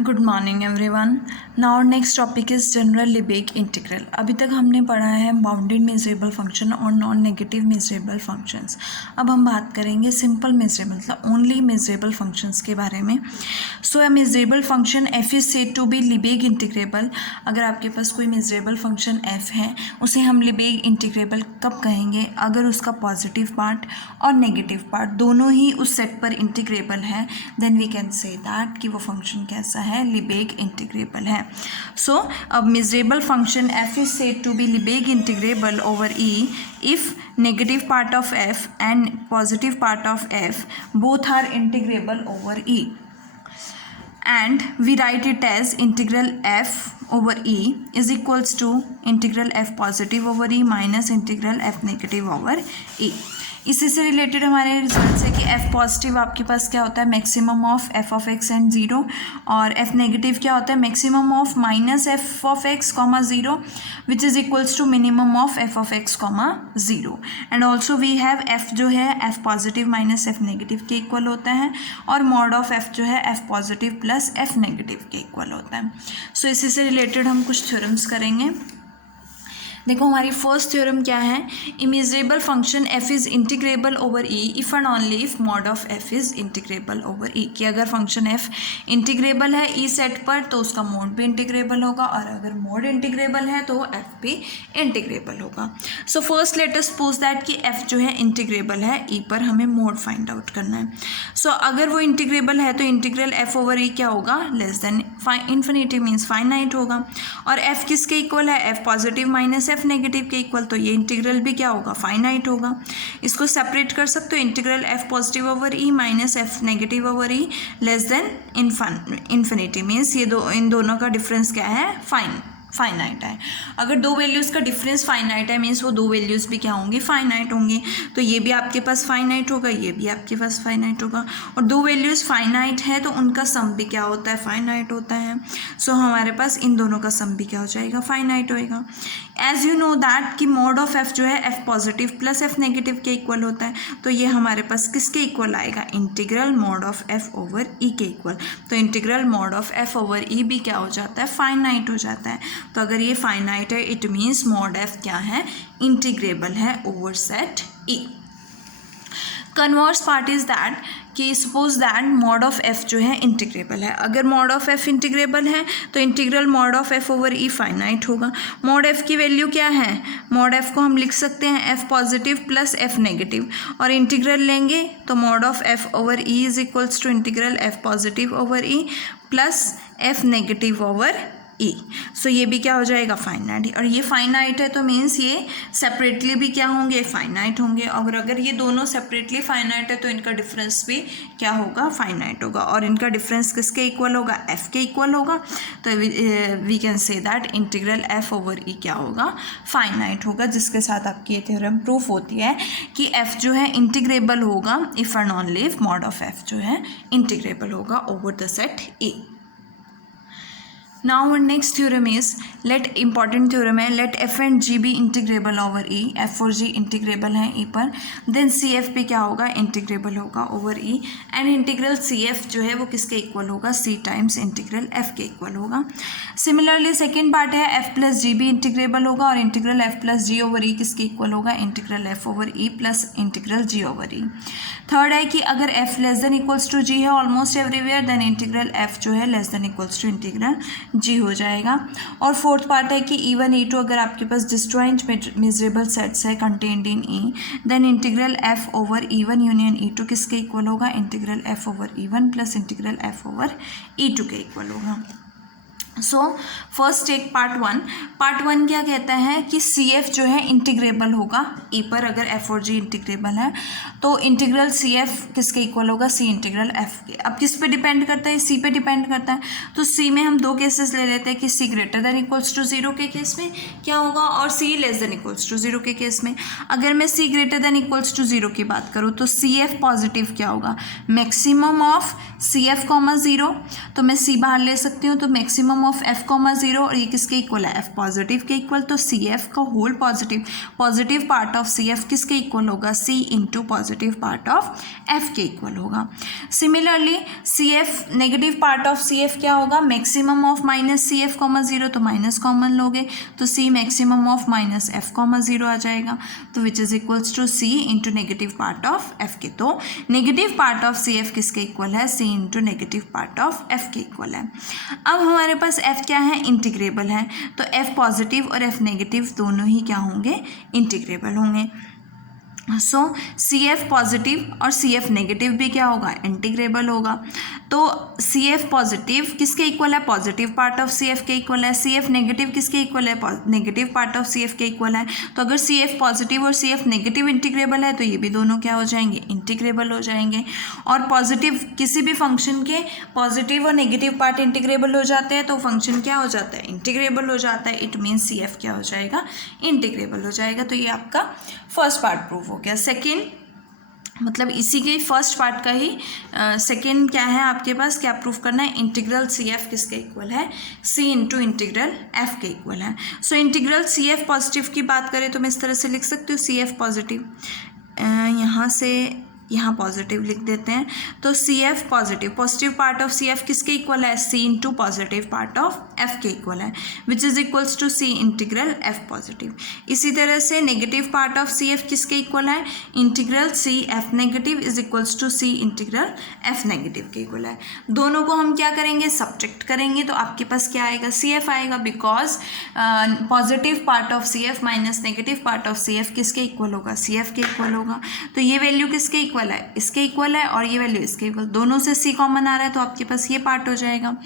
Good morning everyone. Now next topic is general Lebesgue integral. अभी तक हमने पढ़ा है बाउंडेड मेजरेबल फंक्शन और नॉन नेगेटिव मेजरेबल फंक्शंस। अब हम बात करेंगे सिंपल मेजरेबल मतलब ओनली मेजरेबल फंक्शंस के बारे में। So a measurable function f is said to be Lebesgue integrable. अगर आपके पास कोई मेजरेबल फंक्शन एफ है उसे हम लिबेग इंटीग्रेबल कब कहेंगे? अगर उसका पॉजिटिव पार्ट और नेगेटिव पार्ट दोनों ही उस सेट पर इंटीग्रेबल है, then we can say that कि वो फंक्शन कैसा है, लिबेग इंटीग्रेबल है। सो अब measurable function f is said to be Lebesgue integrable over E if negative part of f and positive part of f both are integrable over E, and we write it as integral f over e is equals to integral f positive over e minus integral f negative over e। इसी से related हमारे result है कि f positive आपके पास क्या होता है, maximum of f of x and 0, और f नेगेटिव क्या होता है, maximum of minus f of x comma 0 which is equals to minimum of f of x comma 0। And also we have f जो है f positive minus f negative के equal होता है, और मॉड ऑफ f जो है f positive plus f negative के equal होता है। सो इसी से रिलेटेड हम कुछ थ्योरम्स करेंगे। देखो हमारी फर्स्ट थ्योरम क्या है, immeasurable function f is integrable over e if and only if mod of f is integrable over e। कि अगर फंक्शन f इंटीग्रेबल है e सेट पर तो उसका मोड भी इंटीग्रेबल होगा, और अगर मोड इंटीग्रेबल है तो f भी इंटीग्रेबल होगा। So first let us suppose that कि f जो है इंटीग्रेबल है e पर, हमें मोड फाइंड आउट करना है। सो अगर वो इंटीग्रेबल है तो इंटीग्रल f ओवर e क्या होगा, less than infinity means finite होगा, और f किसके इक्वल है, f positive minus f negative के इक्वल, तो ये इंटीग्रल भी क्या होगा, फाइनाइट होगा। इसको सेपरेट कर सकते हो, integral f positive over e minus f negative over e less than infinity means ये इन दोनों का डिफरेंस क्या है, फाइनाइट है। अगर दो वैल्यूज़ का डिफरेंस फाइनाइट है मीन्स वो दो वैल्यूज़ भी क्या होंगी, फाइनाइट होंगी। तो ये भी आपके पास फाइनाइट होगा, ये भी आपके पास फाइनाइट होगा, और दो वैल्यूज़ फाइनाइट है तो उनका सम भी क्या होता है, फाइनाइट होता है। सो हमारे पास इन दोनों का सम भी क्या हो जाएगा, फाइनाइट होएगा। एज यू नो दैट कि मॉड ऑफ f जो है f positive plus f negative के इक्वल होता है, तो ये हमारे पास किसके इक्वल आएगा, integral mod of f over e के इक्वल। तो integral mod of f over e भी क्या हो जाता है, फाइनाइट हो जाता है। तो अगर ये फाइनाइट है इट मीन्स मॉड f क्या है, इंटीग्रेबल है over set e। Converse part is that कि suppose that mod of f जो है इंटीग्रेबल है। अगर मॉड ऑफ f इंटीग्रेबल है तो integral mod of f over e finite होगा। मॉड f की वैल्यू क्या है, मॉड f को हम लिख सकते हैं f positive plus f negative, और इंटीग्रल लेंगे तो mod of f over e is equals to integral f positive over e plus f negative over E. So ये भी क्या हो जाएगा, फाइनाइट, और ये फाइनाइट है तो मीन्स ये सेपरेटली भी क्या होंगे, फाइनाइट होंगे। और अगर ये दोनों सेपरेटली फाइनाइट है तो इनका डिफरेंस भी क्या होगा, फाइनाइट होगा, और इनका डिफरेंस किसके इक्वल होगा, f के इक्वल होगा। तो we can say that integral f over e क्या होगा, फाइनाइट होगा, जिसके साथ आपकी ये थ्योरम प्रूफ होती है कि f जो है इंटीग्रेबल होगा if and only if mod of f जो है इंटीग्रेबल होगा over the set e। Now our next theorem is, let important theorem है, let f and g be integral over e, f और g integrable है e पर, then cf भी क्या होगा, इंटीग्रेबल होगा over e, and integral cf जो है वो किसके इक्वल होगा, c टाइम्स इंटीग्रल f के इक्वल होगा। सिमिलरली सेकेंड पार्ट है f प्लस g भी इंटीग्रेबल होगा, और integral f plus g over e किसके इक्वल होगा, integral f over e plus integral g over e। Third है कि अगर f less than equals to g है almost everywhere, then integral f जो है less than equals to integral g हो जाएगा। और फोर्थ पार्ट है कि e1 e2 अगर आपके पास डिस्जॉइंट मेजरेबल सेट्स है contained in e, then integral f over e1 union e2 किसके इक्वल होगा, integral f over e1 plus integral f over e2 के इक्वल होगा। So first take part one क्या कहता है कि CF जो है इंटीग्रेबल होगा e पर, अगर f और g इंटीग्रेबल है तो इंटीग्रल CF किसके इक्वल होगा, c इंटीग्रल f के। अब किस पे डिपेंड करता है, c पे डिपेंड करता है। तो c में हम दो केसेस ले लेते हैं कि c greater than equals to 0 के केस में क्या होगा, और c less than equals to 0 के केस में। अगर मैं c greater than equals to 0 की बात करूँ तो CF पॉजिटिव क्या होगा, मैक्सिमम ऑफ CF कॉमा 0, तो मैं सी बाहर ले सकती हूँ, तो maximum of F comma zero, और ये किसके इक्वल है, एफ पॉजिटिव के इक्वल, तो सी एफ का whole positive part of C F किसके इक्वल होगा, c into positive part of f के इक्वल होगा। Similarly c F negative part of C f क्या होगा, maximum of minus c f comma zero, तो minus common लोगे तो c maximum of minus F comma zero आ जाएगा, तो which is equals to c into negative part of f के। तो negative part of C F किसके equal है, सी into negative part of f के इक्वल है। अब हमारे पास एफ क्या है, इंटीग्रेबल है, तो एफ पॉजिटिव और एफ नेगेटिव दोनों ही क्या होंगे, इंटीग्रेबल होंगे। सो सी एफ पॉजिटिव और सी एफ नेगेटिव भी क्या होगा, इंटीग्रेबल होगा। तो सी एफ पॉजिटिव किसके इक्वल है, positive part of C F के इक्वल है, सी एफ नेगेटिव किसके इक्वल है, negative part of C F के इक्वल है। तो अगर सी एफ पॉजिटिव और सी एफ नेगेटिव इंटीग्रेबल है तो ये भी दोनों क्या हो जाएंगे, इंटीग्रेबल हो जाएंगे। और पॉजिटिव किसी भी फंक्शन के पॉजिटिव और नेगेटिव पार्ट इंटीग्रेबल हो जाते हैं तो फंक्शन क्या हो जाता है, इंटीग्रेबल हो जाता है। इट मीन्स सी एफ क्या हो जाएगा, इंटीग्रेबल हो जाएगा। तो ये आपका फर्स्ट पार्ट प्रूव हो गया। सेकेंड मतलब इसी के फर्स्ट पार्ट का ही सेकेंड क्या है आपके पास, क्या प्रूफ करना है, इंटीग्रल सी एफ किसके इक्वल है, सी इंटू इंटीग्रल एफ के इक्वल है। So integral C F positive की बात करें तो मैं इस तरह से लिख सकती हूँ, सी एफ पॉजिटिव, यहाँ से यहाँ पॉजिटिव लिख देते हैं, तो C F positive part of C F किसके इक्वल है, सी into positive part of f के इक्वल है, which is equals to c integral f positive. इसी तरह से negative part of C F किसके इक्वल है, integral C F negative is equals to c integral f negative के equal है। दोनों को हम क्या करेंगे, सब्ट्रैक्ट करेंगे, तो आपके पास क्या आएगा, सी एफ आएगा, because positive part of C F minus negative part of C F किसके इक्वल होगा, सी एफ के इक्वल होगा। तो ये वैल्यू किसके इक्वल है, इसके इक्वल है, और ये वैल्यू इसके इक्वल, दोनों से सी कॉमन आ रहा है तो आपके पास ये पार्ट हो जाएगा।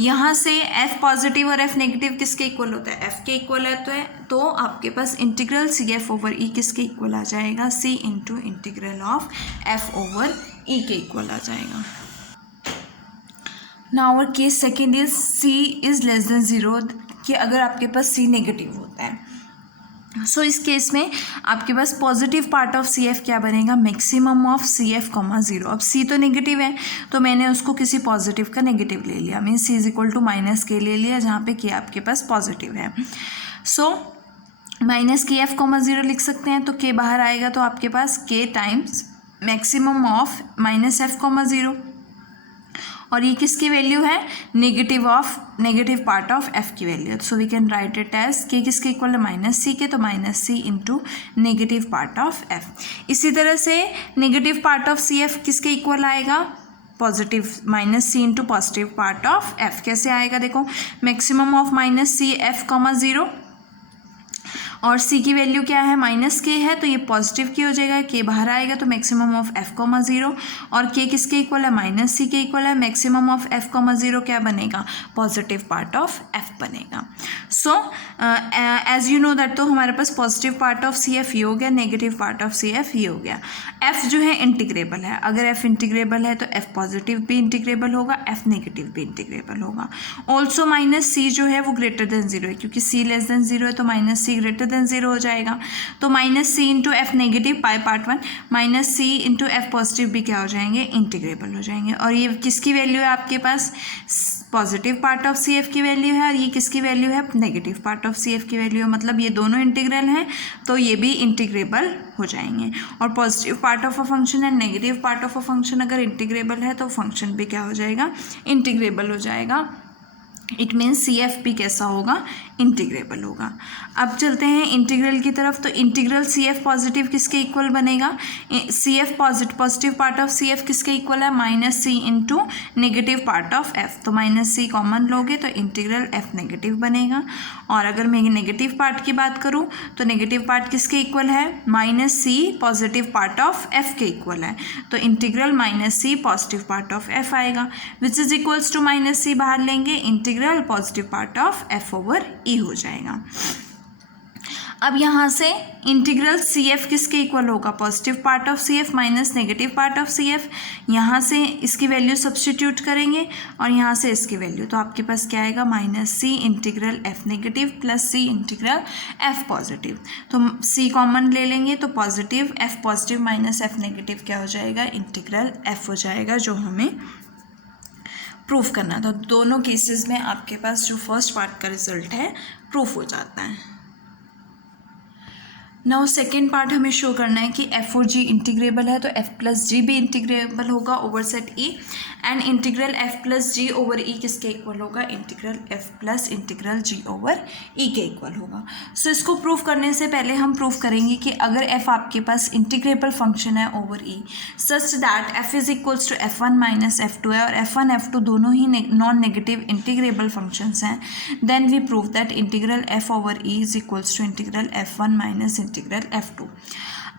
यहाँ से एफ पॉजिटिव और एफ नेगेटिव किसके इक्वल होता है, एफ के इक्वल है, तो आपके पास इंटीग्रल सी एफ ओवर ई किसके इक्वल आ जाएगा, c into integral of f over E के इक्वल आ जाएगा। Now our case second is c is less than zero, कि अगर आपके पास सी नेगेटिव होता है। सो इस केस में आपके पास positive part of C f क्या बनेगा, maximum of C f comma zero. अब सी तो नेगेटिव है तो मैंने उसको किसी पॉजिटिव का नेगेटिव ले लिया, mean C is equal to minus K ले लिया, जहाँ पे के आपके पास पॉजिटिव है। सो माइनस के एफ कॉमा जीरो लिख सकते हैं, तो के बाहर आएगा तो आपके पास K times maximum of minus F comma zero, और ये किसकी वैल्यू है, नेगेटिव पार्ट ऑफ एफ की वैल्यू है। So we can write it as K किसके इक्वल है, माइनस सी के, तो minus C into negative part of F. इसी तरह से negative part of C F किसके इक्वल आएगा, positive minus C into positive part of F. कैसे आएगा, देखो maximum of minus c f comma zero, और सी की वैल्यू क्या है, माइनस के है, तो ये पॉजिटिव की हो जाएगा, के बाहर आएगा तो maximum of F comma zero, और के किसके इक्वल है, माइनस सी के इक्वल है, maximum of F comma zero क्या बनेगा, पॉजिटिव पार्ट ऑफ एफ बनेगा। So as you know that, तो हमारे पास positive part of C F ये हो गया, negative part of C F ये हो गया। एफ जो है इंटीग्रेबल है, अगर एफ इंटीग्रेबल है तो एफ पॉजिटिव भी इंटीग्रेबल होगा, एफ नेगेटिव भी इंटीग्रेबल होगा। ऑल्सो माइनस सी जो है वो ग्रेटर देन जीरो है, क्योंकि सी लेस देन जीरो है तो माइनस सी ग्रेटर देन जीरो हो जाएगा। तो minus C into F negative पाई part one, minus C into F positive भी क्या हो जाएंगे, इंटीग्रेबल हो जाएंगे। और ये किसकी वैल्यू है आपके पास, positive part of C f की वैल्यू है, और ये किसकी वैल्यू है, negative part of C f की वैल्यू है, मतलब ये दोनों इंटीग्रल हैं तो ये भी इंटीग्रेबल हो जाएंगे। और positive part of a function and negative part of a function अगर इंटीग्रेबल है तो फंक्शन भी क्या हो जाएगा, इंटीग्रेबल हो जाएगा। इट मीन्स सी एफ भी कैसा होगा, इंटीग्रेबल होगा। अब चलते हैं इंटीग्रल की तरफ, तो इंटीग्रल सी एफ पॉजिटिव किसके इक्वल बनेगा, C F positive part of C F किसके इक्वल है, minus C into negative part of F, तो माइनस सी कॉमन लोगे तो इंटीग्रल एफ नेगेटिव बनेगा। और अगर मैं नेगेटिव पार्ट की बात करूँ तो नेगेटिव पार्ट किसके इक्वल है, minus c positive part of f के इक्वल है, तो integral minus c positive part of f आएगा, which is equals to minus c बाहर लेंगे, integral positive part of f over E हो जाएगा। अब यहाँ से इंटीग्रल सी एफ किसके इक्वल होगा, positive part of C F minus negative part of C f. यहाँ से इसकी वैल्यू सब्स्टिट्यूट करेंगे और यहाँ से इसकी वैल्यू, तो आपके पास क्या आएगा, माइनस सी इंटीग्रल एफ नेगेटिव प्लस सी इंटीग्रल एफ पॉजिटिव। तो सी कॉमन ले लेंगे तो positive F positive minus f negative क्या हो जाएगा, इंटीग्रल एफ हो जाएगा, जो हमें प्रूफ करना था। दोनों केसेस में आपके पास जो फर्स्ट पार्ट का रिजल्ट है प्रूफ हो जाता है। नाउ सेकेंड पार्ट हमें शो करना है कि एफ और जी इंटीग्रेबल है, तो एफ प्लस जी भी इंटीग्रेबल होगा over set E, and integral f plus g over E किसके इक्वल होगा, integral f plus integral g over E के इक्वल होगा। सो इसको प्रूफ करने से पहले हम प्रूफ करेंगे कि अगर एफ आपके पास इंटीग्रेबल फंक्शन है over E such that F is equals to F one minus F two है, और एफ वन एफ टू दोनों ही नॉन नेगेटिव इंटीग्रेबल फंक्शंस हैं, then we prove that integral F over E is equals to integral F one minus integral F two.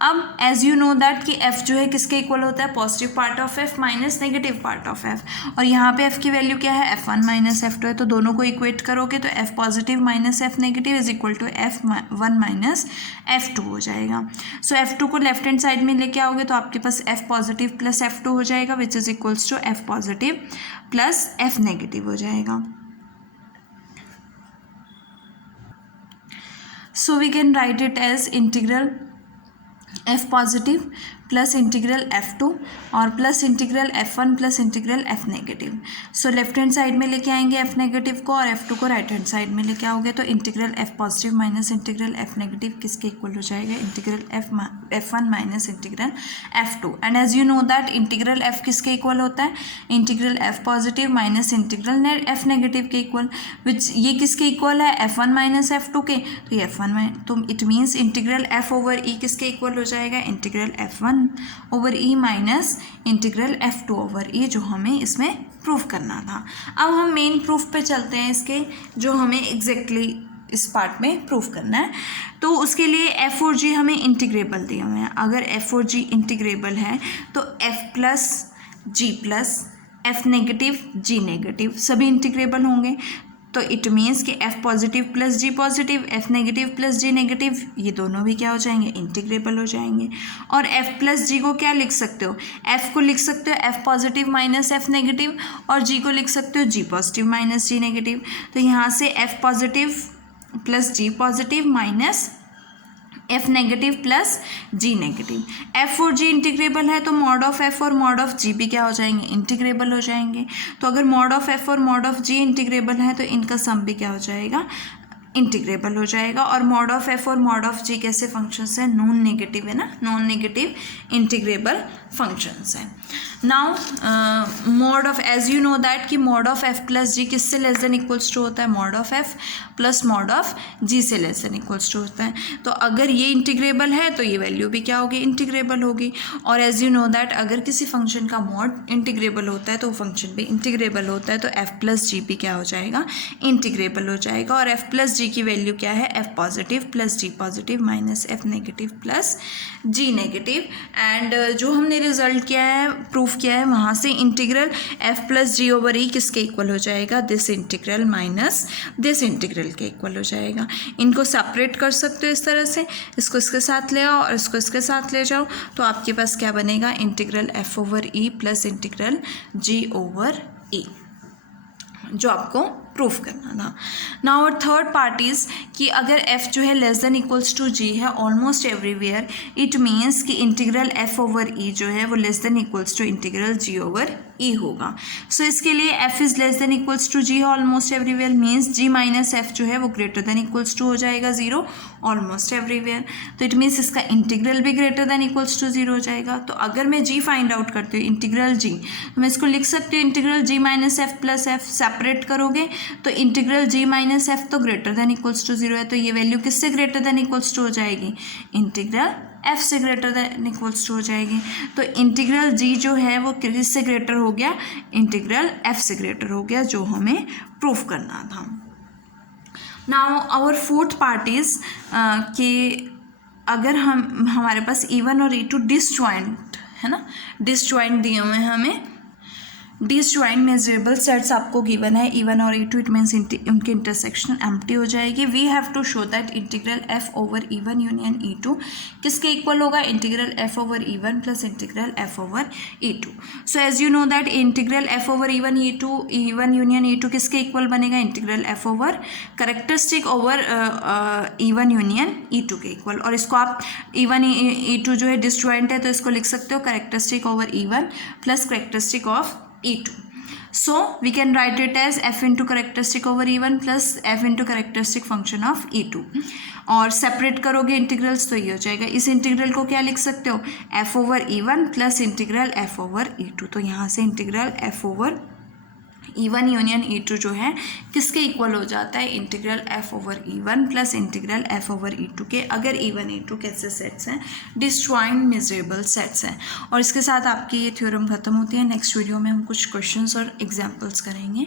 अब as you know that कि F जो है किसके equal होता है, positive part of F minus negative part of f, और यहाँ पे एफ की वैल्यू क्या है, f one minus F two है, तो दोनों को इक्वेट करोगे तो f positive minus f negative is equal to F one minus F two हो जाएगा। सो एफ टू को लेफ्ट हैंड साइड में लेके आओगे तो आपके पास f positive plus f two हो जाएगा which is equals to f positive plus f negative हो जाएगा। So we can write it as integral f positive plus integral F2 और plus integral F1 plus integral F negative. So left hand side में लेके आएंगे F negative को और F2 को right hand side में लेके आओगे तो integral F positive minus integral F negative किसके इक्वल हो जाएगा, integral F1 minus integral F2। And as you know that integral F किसके इक्वल होता है, integral F positive minus integral F negative के इक्वल, विच ये किसके इक्वल है, F1 माइनस F2 के, तो ये F1 तो it means integral F over E किसके इक्वल हो जाएगा, integral F1 over E minus integral F2 over ई, जो हमें इसमें प्रूफ करना था। अब हम मेन प्रूफ पे चलते हैं इसके, जो हमें एग्जैक्टली इस पार्ट में प्रूफ करना है। तो उसके लिए F और G हमें इंटीग्रेबल दिए हुए हैं। अगर F और G इंटीग्रेबल है तो F plus G plus F negative G negative सभी इंटीग्रेबल होंगे, तो इट मीन्स कि F positive plus G positive F negative plus G negative ये दोनों भी क्या हो जाएंगे, इंटीग्रेबल हो जाएंगे। और F प्लस G को क्या लिख सकते हो, F को लिख सकते हो F positive minus F negative और G को लिख सकते हो G positive minus G negative. तो यहाँ से F positive plus G positive minus F negative plus G negative. F और G इंटीग्रेबल है तो मॉड ऑफ F और मॉड ऑफ G भी क्या हो जाएंगे, इंटीग्रेबल हो जाएंगे। तो अगर मॉड ऑफ F और मॉड ऑफ G इंटीग्रेबल है तो इनका सम भी क्या हो जाएगा, इंटीग्रेबल हो जाएगा। और मॉड ऑफ F और मॉड ऑफ G कैसे फंक्शंस हैं, नॉन नेगेटिव है ना, नॉन नेगेटिव इंटीग्रेबल फंक्शंस हैं। Now mod of, as you know that कि mod of F plus G किससे लेस देन इक्वल्स टू होता है, mod of F plus mod of G से लेस देन इक्वल्स टू होता है। तो अगर ये इंटीग्रेबल है तो ये वैल्यू भी क्या होगी, इंटीग्रेबल होगी। और एज यू नो दैट अगर किसी फंक्शन का मॉड इंटीग्रेबल होता है तो वो फंक्शन भी इंटीग्रेबल होता है, तो F प्लस G भी क्या हो जाएगा, इंटीग्रेबल हो जाएगा। और F प्लस G की वैल्यू क्या है, F positive plus G positive minus F negative plus G negative. And जो हमने रिजल्ट किया है, प्रूफ किया है, वहाँ से integral F plus G over E किसके इक्वल हो जाएगा, this integral minus this integral के इक्वल हो जाएगा। इनको सेपरेट कर सकते हो इस तरह से, इसको इसके साथ ले आओ और इसको इसके साथ ले जाओ, तो आपके पास क्या बनेगा, integral F over E plus integral G over E, जो आपको प्रूफ करना था। नाउ और थर्ड पार्ट इज कि अगर f जो है less than equals to g है ऑलमोस्ट एवरीवेयर, इट मीन्स कि इंटीग्रल f ओवर e जो है वो less than equals to integral g over e होगा। सो इसके लिए f is less than equals to g है almost everywhere, means g minus f जो है वो ग्रेटर देन इक्वल्स टू हो जाएगा 0 ऑलमोस्ट एवरीवेयर। तो इट मीन्स इसका इंटीग्रल भी ग्रेटर देन इक्वल्स टू 0 हो जाएगा। तो अगर मैं g फाइंड आउट करती हूँ इंटीग्रल g, तो मैं इसको लिख सकती हूँ integral g minus f plus f, separate करोगे तो इंटीग्रल g माइनस f तो ग्रेटर देन इक्वल्स टू 0 है, तो ये वैल्यू किससे ग्रेटर देन इक्वल्स टू हो जाएगी, इंटीग्रल f से ग्रेटर देन इक्वल्स टू हो जाएगी। तो इंटीग्रल g जो है वो किससे ग्रेटर हो गया, इंटीग्रल f से ग्रेटर हो गया, जो हमें प्रूफ करना था। Now our fourth part is कि अगर हमारे पास E1 और E2 डिसजॉइंट है ना, डिसजॉइंट दिए हुए हैं हमें, डिसजॉइंट मेजरेबल सेट्स आपको गिवन है E1 और E2, इट मीन्स उनकी इंटरसेक्शन एम्प्टी हो जाएगी। We have to show that integral f over E1 union E2 किसके इक्वल होगा, integral f over E1 plus integral f over E2। So as you know that integral f over E1 union E2 किसके equal बनेगा, integral f over characteristic over E1 union E2 के equal. और इसको आप E1 E2 जो है disjoint है तो इसको लिख सकते हो characteristic over E1 plus characteristic of E2। So we can write it as F into characteristic over E1 plus F into characteristic function of E2, और सेपरेट करोगे इंटीग्रल्स तो ये हो जाएगा। इस इंटीग्रल को क्या लिख सकते हो, F over E1 plus integral F over E2। तो यहाँ से integral F over E1 union E2 जो है किसके इक्वल हो जाता है, integral F over E1 plus integral F over E2 के, अगर E1 E2 कैसे सेट्स हैं, डिसजॉइंट मेजरेबल सेट्स हैं। और इसके साथ आपकी ये थ्योरम खत्म होती है। नेक्स्ट वीडियो में हम कुछ क्वेश्चंस और एग्जांपल्स करेंगे।